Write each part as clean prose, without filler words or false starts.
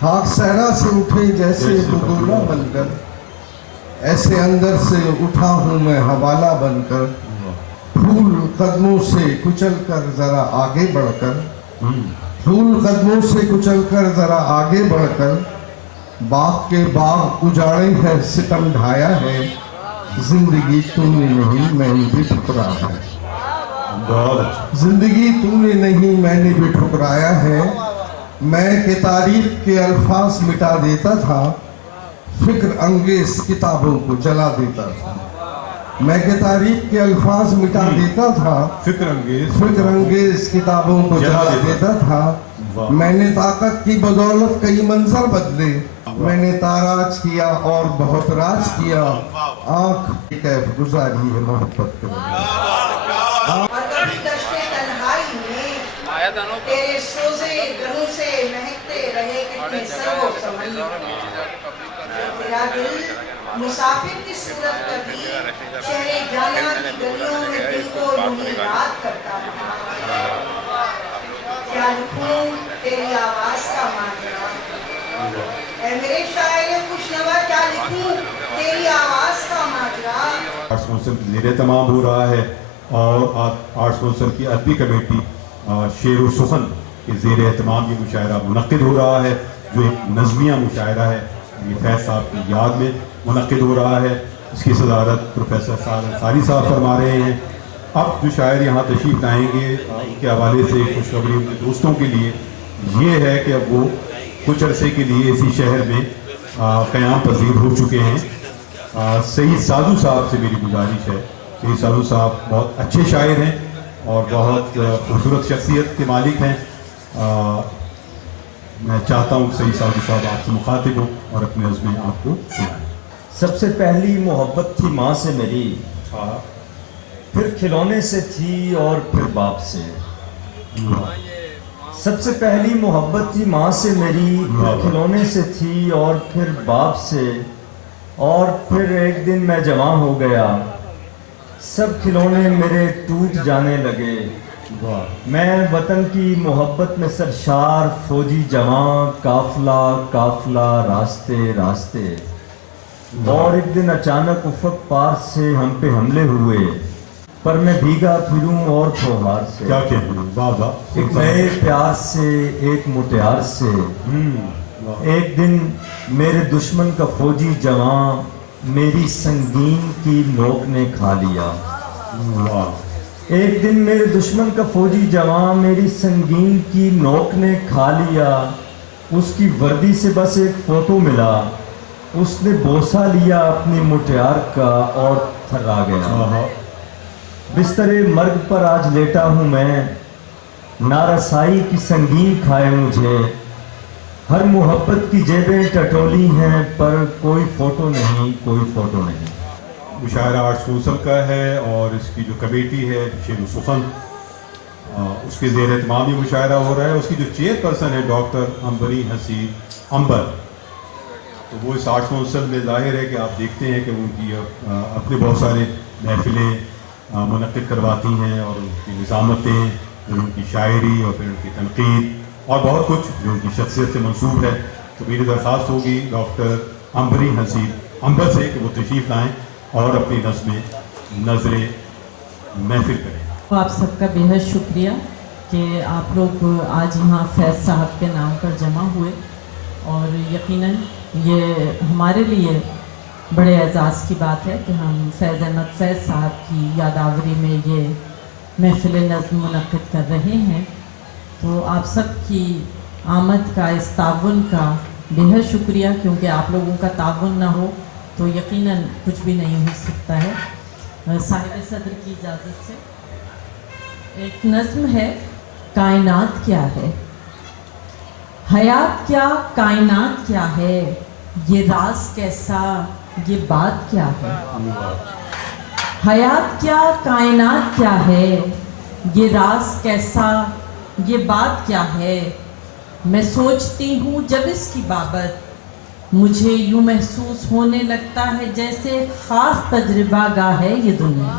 خاک صحرا سے اٹھے جیسے بگولا بن کر، ایسے اندر سے اٹھا ہوں میں حوالہ بن کر، پھول قدموں سے کچل کر ذرا آگے بڑھ کر، پھول قدموں سے کچل کر ذرا آگے بڑھ کر، باغ کے باغ اجاڑے ہے ستم ڈھایا ہے، زندگی تو نے نہیں میں نے بھی ٹھکرایا ہے، زندگی تو نے نہیں میں نے بھی ٹھکرایا ہے، میں کہ تاریخ کے الفاظ مٹا دیتا تھا، فکر انگیز کتابوں کو جلا دیتا تھا، میں کہ تاریخ کے الفاظ مٹا دیتا تھا، فکر انگیز کتابوں کو جلا دیتا تھا، میں نے طاقت کی بدولت کئی منظر بدلے، میں نے تاراج کیا اور بہت راج کیا، آنکھ کی کیف گزاری ہے محبت کے اور کبھی دشت تنہائی میں تیرے سوزے گلوں سے مہکتے رہے کتنے سرو سمن، تیرا دل مسافر کی صورت کبھی شہر جانا کی گلیوں میں دل کو یوں رات کرتا رہا، کیا لکھوں تیری آواز کا ماجرا، اے میرے شاعر خوشنوا کیا لکھوں تیری آواز کا ماجرا۔ آرٹس کونسل زیر اہتمام ہو رہا ہے اور آرٹس کونسل کی ادبی کمیٹی شعر و سخن کے زیر اہتمام یہ مشاعرہ منعقد ہو رہا ہے، جو ایک نظمیہ مشاعرہ ہے، یہ فیض صاحب کی یاد میں منعقد ہو رہا ہے، اس کی صدارت پروفیسر سعد انصاری صاحب فرما رہے ہیں۔ اب جو شاعر یہاں تشریف لائیں گے ان کے حوالے سے خوشخبری ان کے دوستوں کے لیے یہ ہے کہ اب وہ کچھ عرصے کے لیے اسی شہر میں قیام پذیر ہو چکے ہیں۔ سعید سادھو صاحب سے میری گزارش ہے، سعید سادھو صاحب بہت اچھے شاعر ہیں اور بہت خوبصورت شخصیت کے مالک ہیں، میں چاہتا ہوں کہ سعید سادھو صاحب آپ سے مخاطب ہوں اور اپنے نظمیں آپ کو سنائیں۔ سب سے پہلی محبت تھی ماں سے میری، پھر کھلونے سے تھی اور پھر باپ سے، سب سے پہلی محبت تھی ماں سے میری، پھر کھلونے سے تھی اور پھر باپ سے، اور پھر ایک دن میں جوان ہو گیا، سب کھلونے میرے ٹوٹ جانے لگے، میں وطن کی محبت میں سرشار فوجی جوان، قافلہ قافلہ راستے راستے، اور ایک دن اچانک افق پار سے ہم پہ حملے ہوئے، پر میں بھیگا پھروں اور پھوہار سے، کیا کہتے ہیں بابا، ایک نئے پیار سے ایک مٹیار سے، ایک دن میرے دشمن کا فوجی جوان میری سنگین کی نوک نے کھا لیا، ایک دن میرے دشمن کا فوجی جوان میری سنگین کی نوک نے کھا لیا، اس کی وردی سے بس ایک فوٹو ملا، اس نے بوسہ لیا اپنی مٹیار کا اور تھرا گیا، بستر مرگ پر آج لیٹا ہوں میں، نارسائی کی سنگین کھائے مجھے، ہر محبت کی جیبیں ٹٹولی ہیں پر کوئی فوٹو نہیں، کوئی فوٹو نہیں۔ مشاعرہ آرٹس کونسل کا ہے اور اس کی جو کمیٹی ہے شعر و سخن، اس کے زیر اہتمام یہ مشاعرہ ہو رہا ہے، اس کی جو چیئر پرسن ہے ڈاکٹر امبری حسین امبر، تو وہ اس آرٹس کونسل میں ظاہر ہے کہ آپ دیکھتے ہیں کہ ان کی اپنے بہت سارے محفلیں منعقد کرواتی ہیں اور ان کی نظامتیں، پھر ان کی شاعری اور پھر ان کی تنقید اور بہت کچھ جو ان کی شخصیت سے منسوب ہے، تو میری درخواست ہوگی ڈاکٹر امبری حسین امبر سے کہ وہ تشریف لائیں اور اپنی نظمیں نظر محفل کریں۔ آپ سب کا بہت شکریہ کہ آپ لوگ آج یہاں فیض صاحب کے نام پر جمع ہوئے، اور یقیناً یہ ہمارے لیے بڑے اعزاز کی بات ہے کہ ہم فیض احمد فیض صاحب کی یادآوری میں یہ محفل نظم منعقد کر رہے ہیں، تو آپ سب کی آمد کا، اس تعاون کا بہت شکریہ، کیونکہ آپ لوگوں کا تعاون نہ ہو تو یقیناً کچھ بھی نہیں ہو سکتا ہے۔ صاحب صدر کی اجازت سے ایک نظم ہے، کائنات کیا ہے، حیات کیا، کائنات کیا ہے، یہ راز کیسا، یہ بات کیا ہے، حیات کیا، کائنات کیا ہے، یہ راز کیسا، یہ بات کیا ہے، میں سوچتی ہوں جب اس کی بابت مجھے یوں محسوس ہونے لگتا ہے جیسے خاص تجربہ گاہ ہے یہ دنیا۔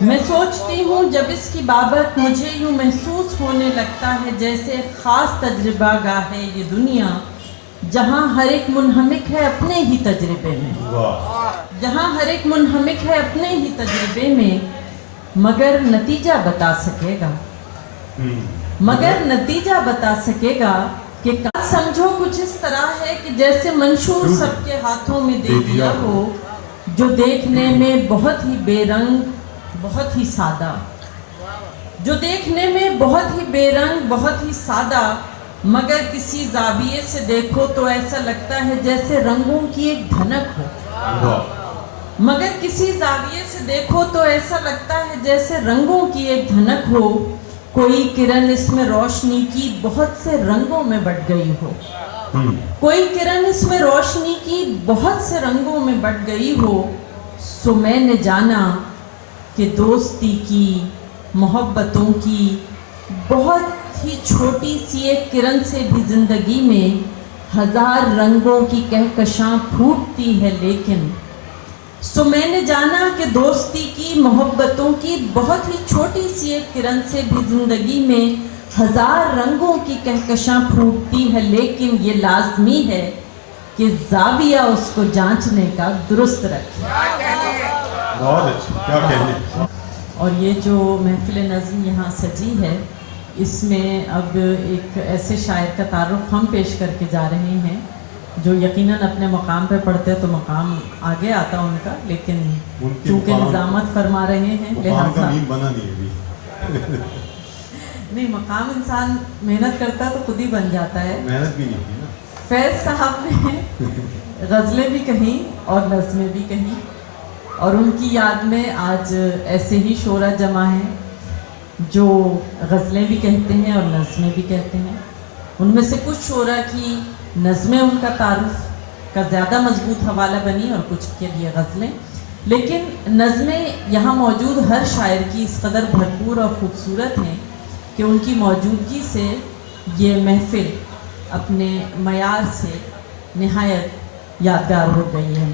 میں سوچتی ہوں جب اس کی بابت مجھے یوں محسوس ہونے لگتا ہے جیسے خاص تجربہ گاہ ہے یہ دنیا، جہاں ہر ایک منہمک ہے اپنے ہی تجربے میں، جہاں ہر ایک منہمک ہے اپنے ہی تجربے میں، مگر نتیجہ بتا سکے گا، مگر نتیجہ بتا سکے گا کہ سمجھو کچھ اس طرح ہے کہ جیسے منشور سب کے ہاتھوں میں دے دیا ہو، جو دیکھنے میں بہت ہی بے رنگ، بہت ہی سادہ، جو دیکھنے میں بہت ہی بے رنگ، بہت ہی سادہ، مگر کسی زاویے سے دیکھو تو ایسا لگتا ہے جیسے رنگوں کی ایک دھنک ہو، مگر کسی زاویے سے دیکھو تو ایسا لگتا ہے جیسے رنگوں کی ایک دھنک ہو، کوئی کرن اس میں روشنی کی بہت سے رنگوں میں بٹ گئی ہو، کوئی کرن اس میں روشنی کی بہت سے رنگوں میں بٹ گئی ہو، سو میں نے جانا کہ دوستی کی، محبتوں کی بہت ہی چھوٹی سی ایک کرن سے بھی زندگی میں ہزار رنگوں کی کہکشاں پھوٹتی ہے، لیکن سو میں نے جانا کہ دوستی کی، محبتوں کی بہت ہی چھوٹی سی ایک کرن سے بھی زندگی میں ہزار رنگوں کی کہکشاں پھوٹتی ہے، لیکن یہ لازمی ہے کہ زاویہ اس کو جانچنے کا درست رکھے۔ بہت اچھا، کیا کہنے۔ اور یہ جو محفل نظم یہاں سجی ہے، اس میں اب ایک ایسے شاعر کا تعارف ہم پیش کر کے جا رہے ہیں جو یقیناً اپنے مقام پہ پڑھتے تو مقام آگے آتا ان کا، لیکن چونکہ نظامت فرما رہے ہیں لہٰذا نہیں، مقام انسان محنت کرتا تو خود ہی بن جاتا ہے۔ محنت بھی نہیں کی نا۔ فیض صاحب نے غزلیں بھی کہیں اور نظمیں بھی کہیں، اور ان کی یاد میں آج ایسے ہی شعراء جمع ہیں جو غزلیں بھی کہتے ہیں اور نظمیں بھی کہتے ہیں۔ ان میں سے کچھ شعراء کی نظمیں ان کا تعارف کا زیادہ مضبوط حوالہ بنی اور کچھ کے لیے غزلیں، لیکن نظمیں یہاں موجود ہر شاعر کی اس قدر بھرپور اور خوبصورت ہیں کہ ان کی موجودگی سے یہ محفل اپنے معیار سے نہایت یادگار ہو گئی ہے۔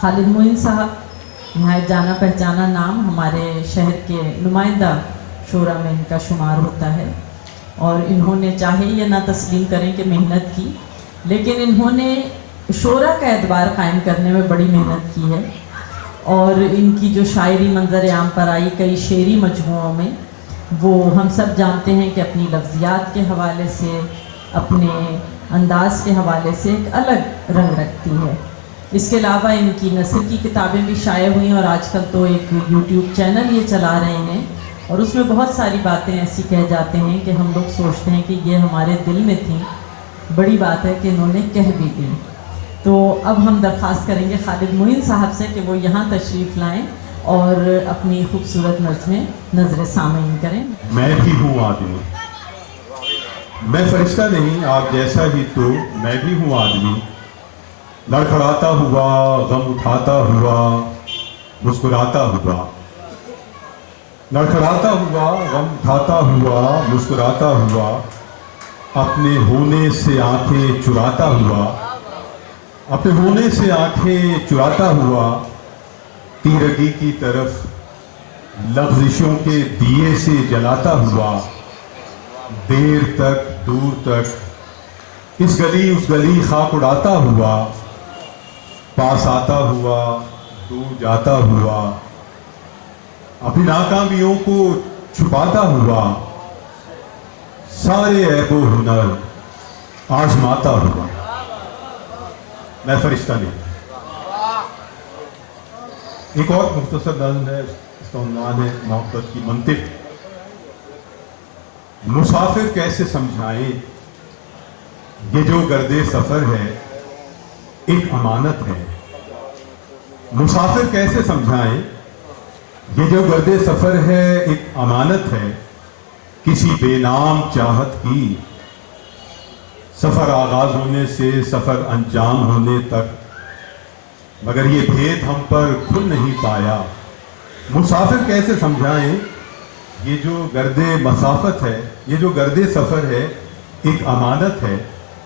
خالد معین صاحب نہایت جانا پہچانا نام، ہمارے شہر کے نمائندہ شعراء میں ان کا شمار ہوتا ہے، اور انہوں نے چاہے یہ نہ تسلیم کریں کہ محنت کی، لیکن انہوں نے شعراء کا اعتبار قائم کرنے میں بڑی محنت کی ہے، اور ان کی جو شاعری منظر عام پر آئی کئی شعری مجموعوں میں، وہ ہم سب جانتے ہیں کہ اپنی لفظیات کے حوالے سے، اپنے انداز کے حوالے سے ایک الگ رنگ رکھتی ہے۔ اس کے علاوہ ان کی نثر کی کتابیں بھی شائع ہوئیں، اور آج کل تو ایک یوٹیوب چینل یہ چلا رہے ہیں، اور اس میں بہت ساری باتیں ایسی کہہ جاتے ہیں کہ ہم لوگ سوچتے ہیں کہ یہ ہمارے دل میں تھیں، بڑی بات ہے کہ انہوں نے کہہ بھی دی۔ تو اب ہم درخواست کریں گے خالد معین صاحب سے کہ وہ یہاں تشریف لائیں اور اپنی خوبصورت نظمیں نظر سامعین کریں۔ میں بھی ہوں آدمی، میں فرشتہ نہیں آپ جیسا ہی، تو میں بھی ہوں آدمی، لڑکھڑاتا ہوا، غم اٹھاتا ہوا، مسکراتا ہوا، لڑکھڑاتا ہوا، غم اٹھاتا ہوا، مسکراتا ہوا، اپنے ہونے سے آنکھیں چراتا ہوا، اپنے ہونے سے آنکھیں چراتا ہوا، تیرگی کی طرف لغزشوں کے دیے سے جلاتا ہوا، دیر تک دور تک اس گلی خاک اڑاتا ہوا، پاس آتا ہوا دور جاتا ہوا، اپنی ناکامیوں کو چھپاتا ہوا، سارے عیب و ہنر آزماتا ہوا، میں فرشتہ نہیں۔ ایک اور مختصر نظم ہے، اس کا عنوان ہے محبت کی منطق۔ مسافر کیسے سمجھائیں یہ جو گرد سفر ہے ایک امانت ہے، مسافر کیسے سمجھائیں یہ جو گرد سفر ہے ایک امانت ہے، کسی بے نام چاہت کی، سفر آغاز ہونے سے سفر انجام ہونے تک، مگر یہ بھید ہم پر کھل نہیں پایا۔ مسافر کیسے سمجھائیں یہ جو گرد مسافت ہے، یہ جو گرد سفر ہے ایک امانت ہے،